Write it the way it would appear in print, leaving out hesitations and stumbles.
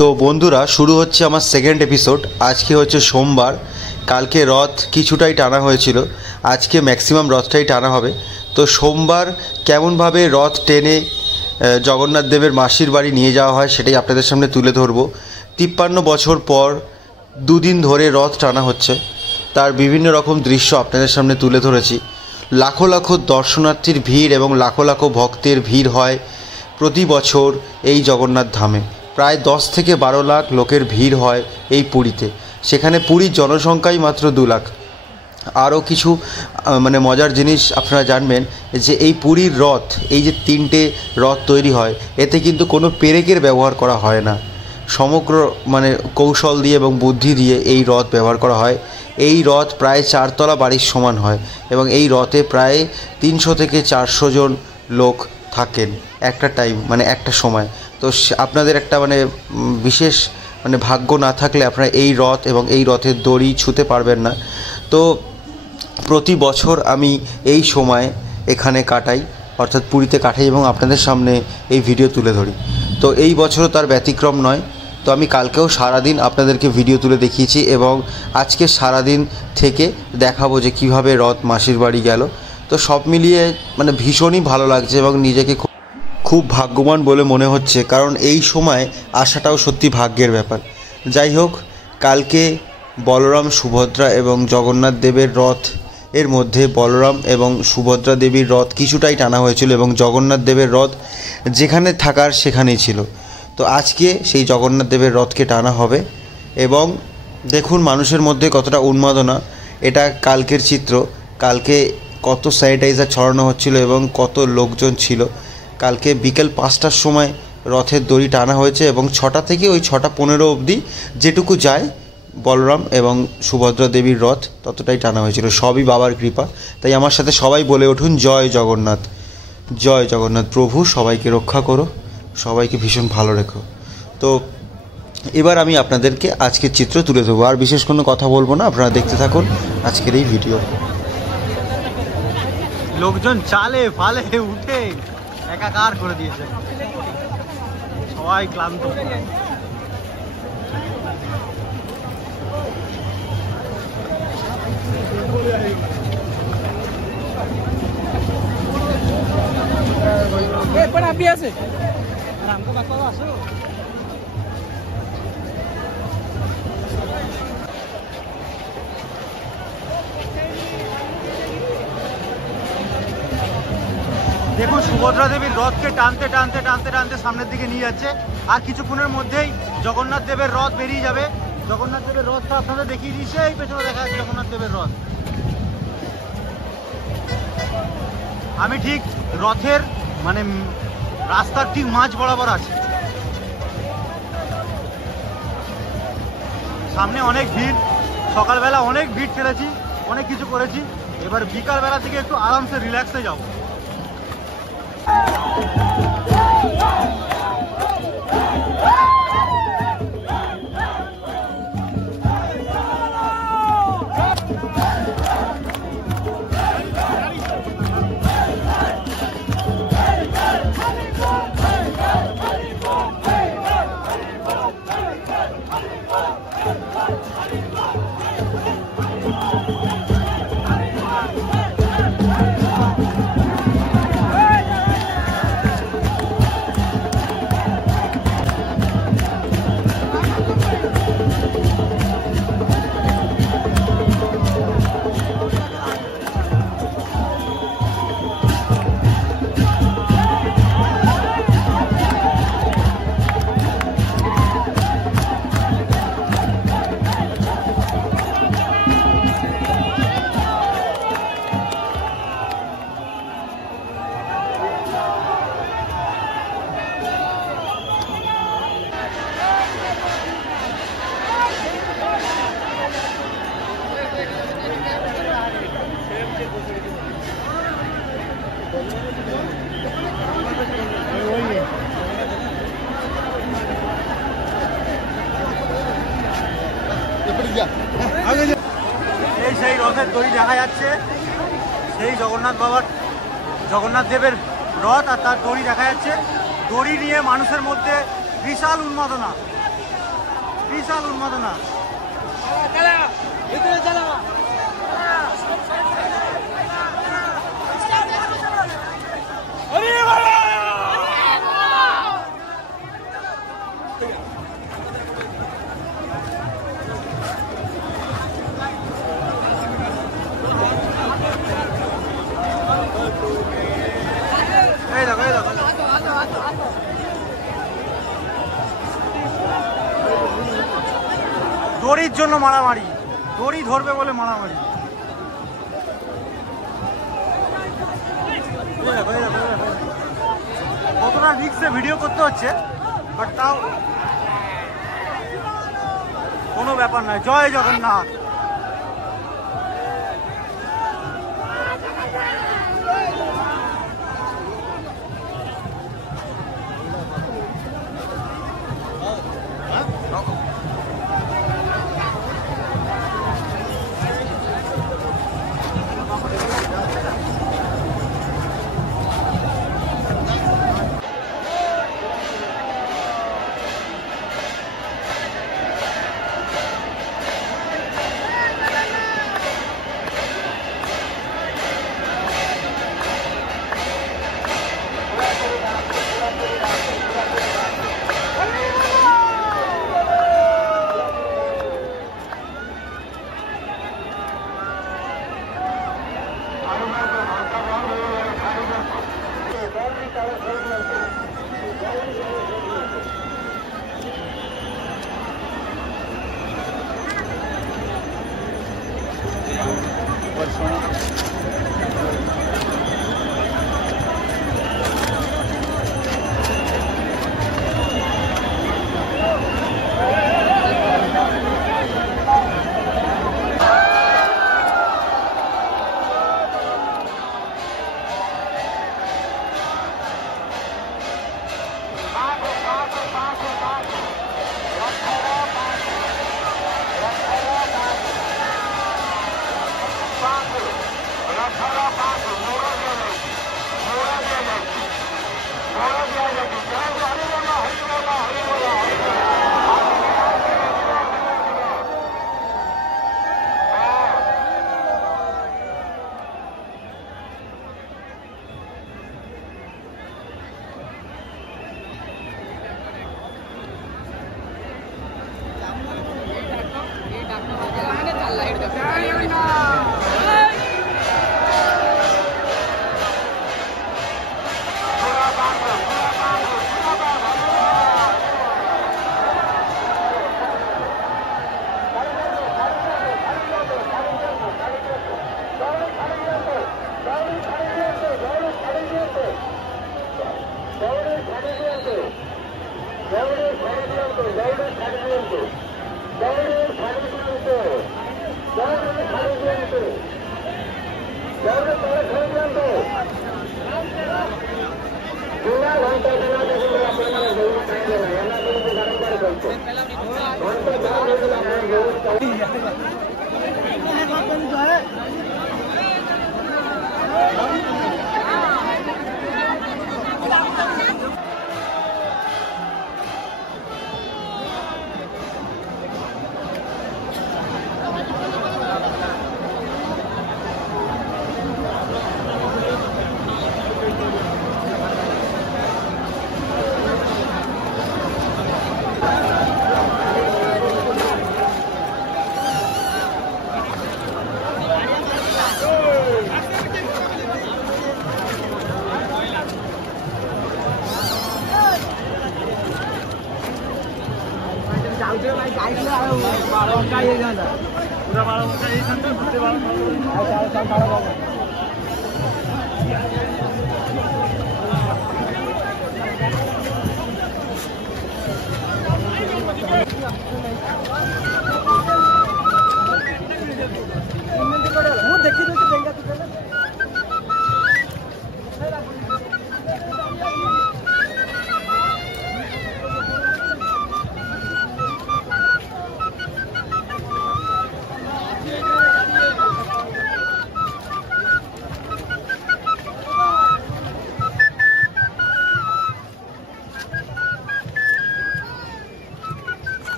তো বন্ধুরা, শুরু হচ্ছে আমার সেকেন্ড এপিসোড। আজকে হচ্ছে সোমবার। কালকে রথ কিছুটাই টানা হয়েছিল, আজকে ম্যাক্সিমাম রথটাই টানা হবে। তো সোমবার কেমনভাবে রথ টেনে জগন্নাথ দেবের মাসির বাড়ি নিয়ে যাওয়া হয় সেটাই আপনাদের সামনে তুলে ধরবো। 53 বছর পর দুদিন ধরে রথ টানা হচ্ছে, তার বিভিন্ন রকম দৃশ্য আপনাদের সামনে তুলে ধরেছি। লাখো লাখো দর্শনার্থীর ভিড় এবং লাখো লাখো ভক্তের ভিড় হয় প্রতি বছর এই জগন্নাথ ধামে। প্রায় 10 থেকে 12 লাখ লোকের ভিড় হয় এই পুরীতে। সেখানে পুরীর জনসংখ্যাই মাত্র 2 লাখ। আরও কিছু মজার জিনিস আপনারা জানবেন যে এই পুরীর রথ, এই যে 3টে রথ তৈরি হয়, এতে কিন্তু কোনো পেরেকের ব্যবহার করা হয় না। সমগ্র কৌশল দিয়ে এবং বুদ্ধি দিয়ে এই রথ ব্যবহার করা হয়। এই রথ প্রায় 4 তলা বাড়ির সমান হয় এবং এই রথে প্রায় 300 থেকে 400 জন লোক থাকেন একটা টাইম, একটা সময়। তো আপনাদের একটা বিশেষ ভাগ্য না থাকলে আপনারা এই রথ এবং এই রথের দড়ি ছুঁতে পারবেন না। তো প্রতি বছর আমি এই সময় এখানে কাটাই, অর্থাৎ পুরীতে কাটাই এবং আপনাদের সামনে এই ভিডিও তুলে ধরি। তো এই বছরও তার ব্যতিক্রম নয়। তো আমি কালকেও সারাদিন আপনাদেরকে ভিডিও তুলে দেখিয়েছি এবং আজকে সারাদিন থেকে দেখাবো যে কীভাবে রথ মাসির বাড়ি গেল। তো সব মিলিয়ে ভীষণই ভালো লাগছে এবং নিজেকে খুব ভাগ্যবান বলে মনে হচ্ছে, কারণ এই সময় আসাটাও সত্যি ভাগ্যের ব্যাপার। যাই হোক, কালকে বলরাম, সুভদ্রা এবং জগন্নাথ দেবের রথ এর মধ্যে বলরাম এবং সুভদ্রা দেবীর রথ কিছুটাই টানা হয়েছিল এবং জগন্নাথ দেবের রথ যেখানে থাকার সেখানেই ছিল। তো আজকে সেই জগন্নাথ দেবের রথকে টানা হবে এবং দেখুন মানুষের মধ্যে কতটা উন্মাদনা। এটা কালকের চিত্র। কালকে কত স্যানিটাইজার ছড়ানো হচ্ছিল এবং কত লোকজন ছিল। কালকে বিকেল 5টার সময় রথের দড়ি টানা হয়েছে এবং 6টা থেকে ওই 6:15 অবধি যেটুকু যায় বলরাম এবং সুভদ্রা দেবীর রথ ততটাই টানা হয়েছিল। সবই বাবার কৃপা। তাই আমার সাথে সবাই বলে উঠুন, জয় জগন্নাথ, জয় জগন্নাথ। প্রভু সবাইকে রক্ষা করো, সবাইকে ভীষণ ভালো রেখো। তো এবার আমি আপনাদেরকে আজকের চিত্র তুলে দেবো, আর বিশেষ কোনো কথা বলবো না। আপনারা দেখতে থাকুন আজকের এই ভিডিও। লোকজন চালে ফালে উঠে একাকার করে দিয়েছে, সবাই ক্লান্ত। দেখুন সুভদ্রা দেবীর রথকে টানতে টানতে টানতে টানতে সামনের দিকে নিয়ে যাচ্ছে। আর কিছুক্ষণের মধ্যেই জগন্নাথ দেবের রথ বেরিয়ে যাবে। জগন্নাথ দেবের রথটা আপনাদের দেখিয়ে দিয়েছে, এই পেছনে দেখা যাচ্ছে জগন্নাথ দেবের রথ। আমি ঠিক রথের রাস্তার ঠিক মাঝ বরাবর আছি। সামনে অনেক ভিড়, সকালবেলা অনেক ভিড় ঠেলেছি, অনেক কিছু করেছি। এবার বিকালবেলা থেকে একটু আরামসে রিল্যাক্সে যাবো। এই সেই রথের দড়ি দেখা যাচ্ছে, সেই জগন্নাথ দেবের রথ আর তার দড়ি দেখা যাচ্ছে। দড়ি নিয়ে মানুষের মধ্যে বিশাল উন্মাদনা। বিশাল উন্মাদনা। দড়ির জন্য মারামারি, দড়ি ধরবে বলে মারামারি। কতটা রিক্সে ভিডিও করতে হচ্ছে, বাট তাও কোনো ব্যাপার নয়। জয় জগন্নাথ। पूरा